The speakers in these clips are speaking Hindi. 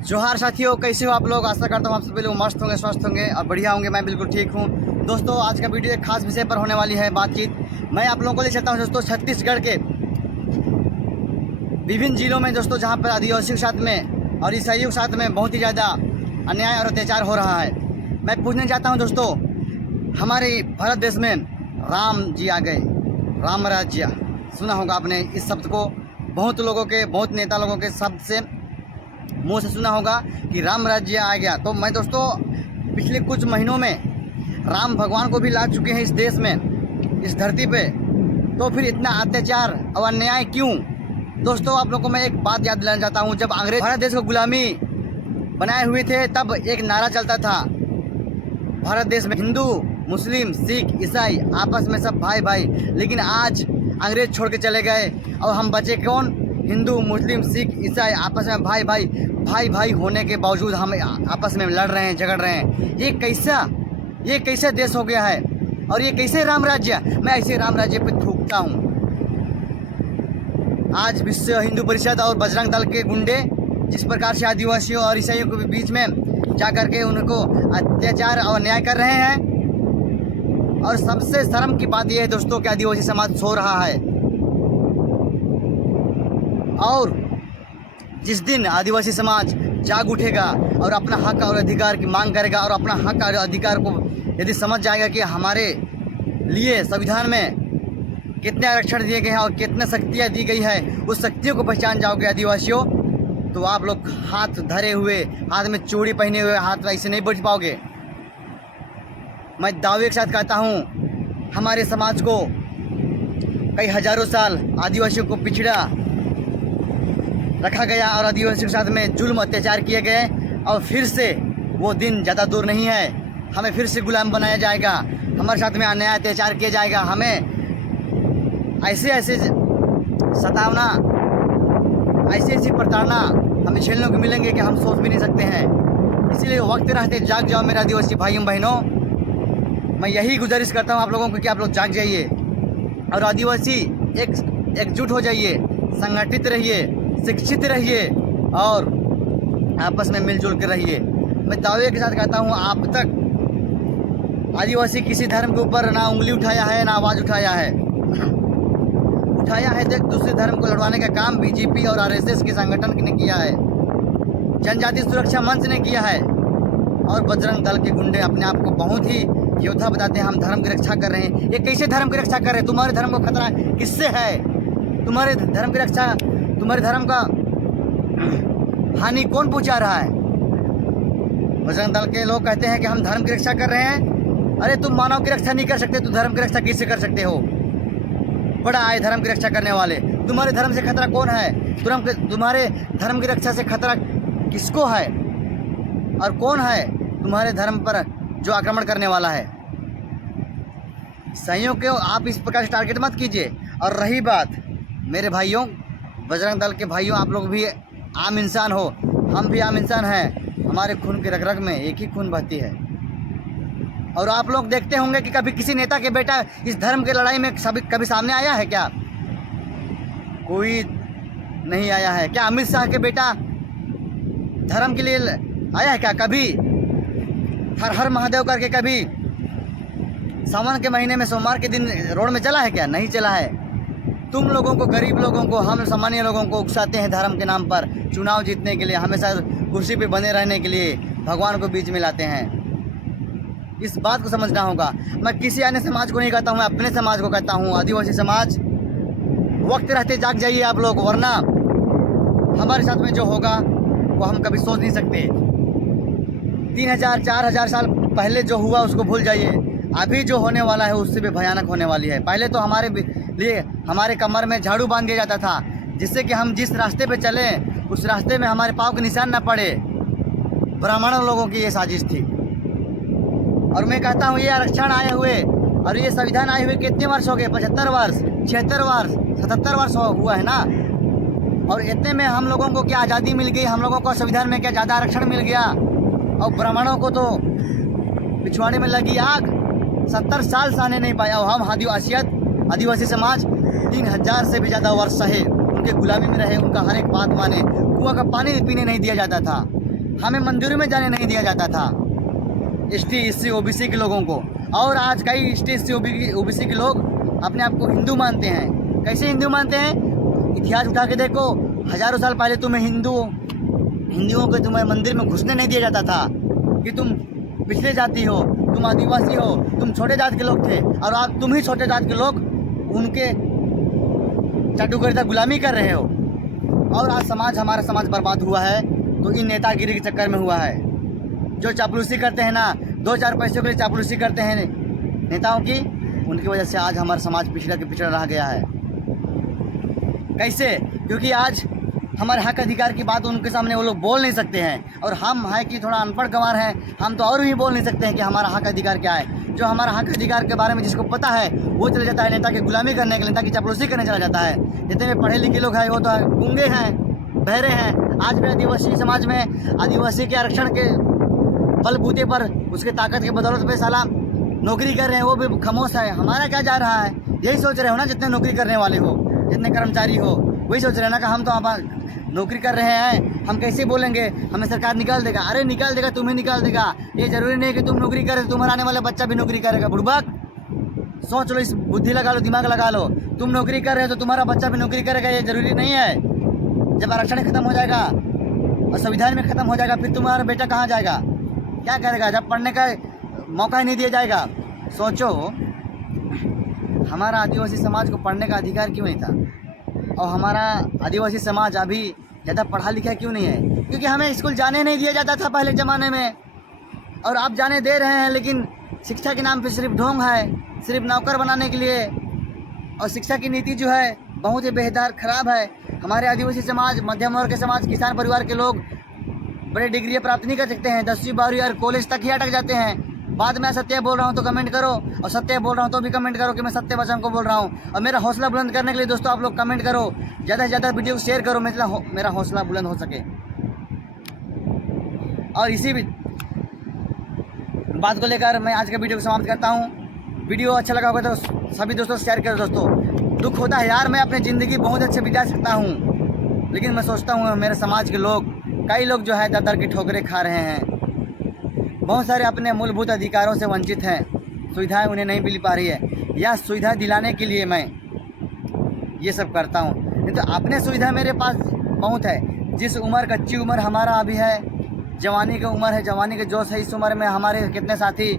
जोहार साथियों, कैसे हो आप लोग। आशा करता हूँ आप सभी लोग मस्त होंगे, स्वस्थ होंगे और बढ़िया होंगे। मैं बिल्कुल ठीक हूँ। दोस्तों, आज का वीडियो एक खास विषय पर होने वाली है बातचीत। मैं आप लोगों को ले चलता हूँ दोस्तों छत्तीसगढ़ के विभिन्न जिलों में दोस्तों, जहाँ पर आदिवासियों के साथ में और ईसाइयों के साथ में बहुत ही ज़्यादा अन्याय और अत्याचार हो रहा है। मैं पूछना चाहता हूँ दोस्तों, हमारे भारत देश में राम जी आ गए, राम राज्य सुना होगा आपने इस शब्द को। बहुत लोगों के, बहुत नेता लोगों के शब्द से, मुंह से सुना होगा कि राम राज्य आ गया। तो मैं दोस्तों पिछले कुछ महीनों में राम भगवान को भी ला चुके हैं इस देश में, इस धरती पे। तो फिर इतना अत्याचार और अन्याय क्यों? दोस्तों, आप लोगों को मैं एक बात याद दिलाना चाहता हूँ। जब अंग्रेज भारत देश को गुलामी बनाए हुए थे, तब एक नारा चलता था भारत देश में, हिंदू मुस्लिम सिख ईसाई आपस में सब भाई भाई। लेकिन आज अंग्रेज छोड़ के चले गए और हम बचे कौन? हिंदू मुस्लिम सिख ईसाई आपस में भाई भाई। भाई भाई होने के बावजूद हम आपस में लड़ रहे हैं, झगड़ रहे हैं। ये कैसा देश हो गया है? और ये कैसे राम राज्य? मैं ऐसे राम राज्य पे थूकता हूँ। आज विश्व हिंदू परिषद और बजरंग दल के गुंडे जिस प्रकार से आदिवासियों और ईसाइयों के बीच में जा करके उनको अत्याचार और अन्याय कर रहे हैं। और सबसे शर्म की बात यह है दोस्तों कि आदिवासी समाज सो रहा है। और जिस दिन आदिवासी समाज जाग उठेगा और अपना हक और अधिकार की मांग करेगा और अपना हक और अधिकार को यदि समझ जाएगा कि हमारे लिए संविधान में कितने आरक्षण दिए गए हैं और कितने शक्तियाँ दी गई है, उस शक्तियों को पहचान जाओगे आदिवासियों, तो आप लोग हाथ धरे हुए, हाथ में चूड़ी पहने हुए हाथ ऐसे नहीं बढ़ पाओगे। मैं दावे के साथ कहता हूँ, हमारे समाज को कई हजारों साल आदिवासियों को पिछड़ा रखा गया और आदिवासियों के साथ में जुल्म अत्याचार किए गए। और फिर से वो दिन ज़्यादा दूर नहीं है, हमें फिर से गुलाम बनाया जाएगा, हमारे साथ में अन्याय अत्याचार किया जाएगा, हमें ऐसे सतावना, ऐसी प्रताड़ना हमें झेलने को मिलेंगे कि हम सोच भी नहीं सकते हैं। इसीलिए वक्त रहते जाग जाओ मेरे आदिवासी भाइयों बहनों। मैं यही गुजारिश करता हूँ आप लोगों को कि आप लोग जाग जाइए और आदिवासी एकजुट हो जाइए, संगठित रहिए, शिक्षित रहिए और आपस में मिलजुल कर रहिए। मैं दावे के साथ कहता हूँ, आप तक आदिवासी किसी धर्म के ऊपर ना उंगली उठाया है, ना आवाज़ उठाया है। उठाया है तो एक दूसरे धर्म को लड़वाने का काम बीजेपी और आरएसएस के संगठन ने किया है, जनजाति सुरक्षा मंच ने किया है और बजरंग दल के गुंडे अपने आप को बहुत ही योद्धा बताते हैं। हम धर्म की रक्षा कर रहे हैं। ये कैसे धर्म की रक्षा कर रहे हैं? तुम्हारे धर्म को खतरा किससे है? तुम्हारे धर्म की रक्षा, तुम्हारे धर्म का हानि कौन पहुंचा रहा है? बजरंग दल के लोग कहते हैं कि हम धर्म की रक्षा कर रहे हैं। अरे तुम मानव की रक्षा नहीं कर सकते, तो धर्म की रक्षा कैसे कर सकते हो? बड़ा आए धर्म की रक्षा करने वाले। तुम्हारे धर्म से खतरा कौन है? तुम्हारे धर्म की रक्षा से खतरा किसको है? और कौन है तुम्हारे धर्म पर जो आक्रमण करने वाला है? ईसाइयों को आप इस प्रकार से टारगेट मत कीजिए। और रही बात मेरे भाइयों, बजरंग दल के भाइयों, आप लोग भी आम इंसान हो, हम भी आम इंसान हैं। हमारे खून के रग रग में एक ही खून बहती है। और आप लोग देखते होंगे कि कभी किसी नेता के बेटा इस धर्म की लड़ाई में कभी सामने आया है क्या? कोई नहीं आया है। क्या अमित शाह के बेटा धर्म के लिए आया है क्या कभी? हर हर महादेव करके कभी सावन के महीने में सोमवार के दिन रोड में चला है क्या? नहीं चला है। तुम लोगों को, गरीब लोगों को, हम सामान्य लोगों को उकसाते हैं धर्म के नाम पर, चुनाव जीतने के लिए, हमेशा कुर्सी पे बने रहने के लिए भगवान को बीच में लाते हैं। इस बात को समझना होगा। मैं किसी अन्य समाज को नहीं कहता हूँ, मैं अपने समाज को कहता हूँ। आदिवासी समाज, वक्त रहते जाग जाइए आप लोग, वरना हमारे साथ में जो होगा वो हम कभी सोच नहीं सकते। 3000 4000 साल पहले जो हुआ उसको भूल जाइए। अभी जो होने वाला है उससे भी भयानक होने वाली है। पहले तो हमारे लिए हमारे कमर में झाड़ू बांध दिया जाता था, जिससे कि हम जिस रास्ते पे चलें उस रास्ते में हमारे पाँव के निशान न पड़े। ब्राह्मणों लोगों की ये साजिश थी। और मैं कहता हूँ, ये आरक्षण आए हुए और ये संविधान आए हुए कितने वर्ष हो गए? 75 वर्ष, 76 वर्ष, 77 वर्ष हुआ है ना। और इतने में हम लोगों को क्या आज़ादी मिल गई? हम लोगों को संविधान में क्या ज़्यादा आरक्षण मिल गया? और ब्राह्मणों को तो पिछवाड़े में लगी आग, 70 साल सहने नहीं पाया। और हम आदिवासी समाज 3000 से भी ज़्यादा वर्ष सहे, उनके गुलामी में रहे, उनका हर एक बात माने। कुआं का पानी पीने नहीं दिया जाता था। हमें मंदिरों में जाने नहीं दिया जाता था एसटी एससी ओबीसी के लोगों को। और आज कई एसटी एससी ओबीसी के लोग अपने आप को हिंदू मानते हैं। कैसे हिंदू मानते हैं? इतिहास उठा के देखो, हजारों साल पहले तुम्हें हिंदुओं को तुम्हें मंदिर में घुसने नहीं दिया जाता था कि तुम पिछले जाति हो, तुम आदिवासी हो, तुम छोटे जात के लोग थे। और आज तुम ही छोटे जात के लोग उनके चाटुकारिता गुलामी कर रहे हो। और आज हमारा समाज बर्बाद हुआ है तो इन नेतागिरी के चक्कर में हुआ है। जो चापलूसी करते हैं ना, 2-4 पैसों के लिए चापलूसी करते हैं नेताओं की, उनकी वजह से आज हमारा समाज पिछड़ा रह गया है। कैसे? क्योंकि आज हमारे हक अधिकार की बात उनके सामने वो लोग बोल नहीं सकते हैं। और हम है कि थोड़ा अनपढ़ गंवार हैं, हम तो और भी बोल नहीं सकते हैं कि हमारा हक अधिकार क्या है। जो हमारा हक अधिकार के बारे में जिसको पता है वो चले जाता है नेता की गुलामी करने के लिए, नेता की चापलूसी करने चला जाता है। जितने भी पढ़े लिखे लोग हैं वो तो गूंगे हैं, बहरे हैं। आज भी आदिवासी समाज में आदिवासी के आरक्षण के बलबूते पर, उसके ताकत के बदौलत पे साला नौकरी कर रहे हैं, वो भी खामोश है। हमारा क्या जा रहा है? यही सोच रहे हो ना, जितने नौकरी करने वाले हो, जितने कर्मचारी हो, वही सोच रहे हैं ना कि हम तो नौकरी कर रहे हैं, हम कैसे बोलेंगे, हमें सरकार निकाल देगा। अरे निकाल देगा, तुम्हें निकाल देगा। ये जरूरी नहीं कि तुम नौकरी करे, तुम्हारा आने वाला बच्चा भी नौकरी करेगा। बुड़बक, सोच लो, इस बुद्धि लगा लो, दिमाग लगा लो। तुम नौकरी कर रहे हो तो तुम्हारा बच्चा भी नौकरी करेगा, ये जरूरी नहीं है। जब आरक्षण खत्म हो जाएगा और संविधान में खत्म हो जाएगा, फिर तुम्हारा बेटा कहाँ जाएगा, क्या करेगा? जब पढ़ने का मौका ही नहीं दिया जाएगा। सोचो, हमारा आदिवासी समाज को पढ़ने का अधिकार क्यों नहीं था? और हमारा आदिवासी समाज अभी ज़्यादा पढ़ा लिखा क्यों नहीं है? क्योंकि हमें स्कूल जाने नहीं दिया जाता था पहले ज़माने में। और आप जाने दे रहे हैं, लेकिन शिक्षा के नाम पे सिर्फ ढोंग है, सिर्फ नौकर बनाने के लिए। और शिक्षा की नीति जो है बहुत ही बेहतर ख़राब है। हमारे आदिवासी समाज, मध्यम वर्ग के समाज, किसान परिवार के लोग बड़े डिग्रियाँ प्राप्त नहीं कर सकते हैं, 10वीं 12वीं और कॉलेज तक ही अटक जाते हैं। बाद में सत्य बोल रहा हूँ तो कमेंट करो, और सत्य बोल रहा हूँ तो भी कमेंट करो कि मैं सत्य वचन को बोल रहा हूँ। और मेरा हौसला बुलंद करने के लिए दोस्तों आप लोग कमेंट करो, ज़्यादा से ज़्यादा वीडियो को शेयर करो, मेरा हौसला बुलंद हो सके। और इसी भी बात को लेकर मैं आज का वीडियो को समाप्त करता हूँ। वीडियो अच्छा लगा होगा तो सभी दोस्तों शेयर करो। दोस्तों, दुख होता है यार, मैं अपनी ज़िंदगी बहुत अच्छे बिता सकता हूँ, लेकिन मैं सोचता हूँ मेरे समाज के लोग, कई लोग जो है दर की ठोकरें खा रहे हैं। बहुत सारे अपने मूलभूत अधिकारों से वंचित हैं, सुविधाएं उन्हें नहीं मिल पा रही है। यह सुविधा दिलाने के लिए मैं ये सब करता हूँ। नहीं तो अपने सुविधा मेरे पास बहुत है। जिस उम्र, कच्ची उम्र हमारा अभी है, जवानी की उम्र है, जवानी के जोश है, इस उम्र में हमारे कितने साथी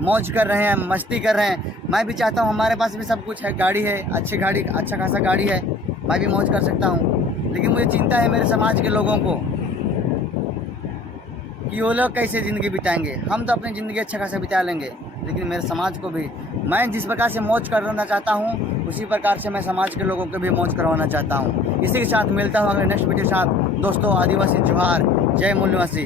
मौज कर रहे हैं, मस्ती कर रहे हैं। मैं भी चाहता हूँ, हमारे पास भी सब कुछ है, गाड़ी है, अच्छा खासा गाड़ी है, मैं भी मौज कर सकता हूँ। लेकिन मुझे चिंता है मेरे समाज के लोगों को कि वो लोग कैसे ज़िंदगी बिताएंगे। हम तो अपनी ज़िंदगी अच्छा खासा बिता लेंगे, लेकिन मेरे समाज को भी, मैं जिस प्रकार से मौज करवाना चाहता हूँ उसी प्रकार से मैं समाज के लोगों को भी मौज करवाना चाहता हूँ। इसी के साथ मिलता हूँ अगले नेक्स्ट वीडियो के साथ। दोस्तों, आदिवासी जोहार, जय मूल निवासी।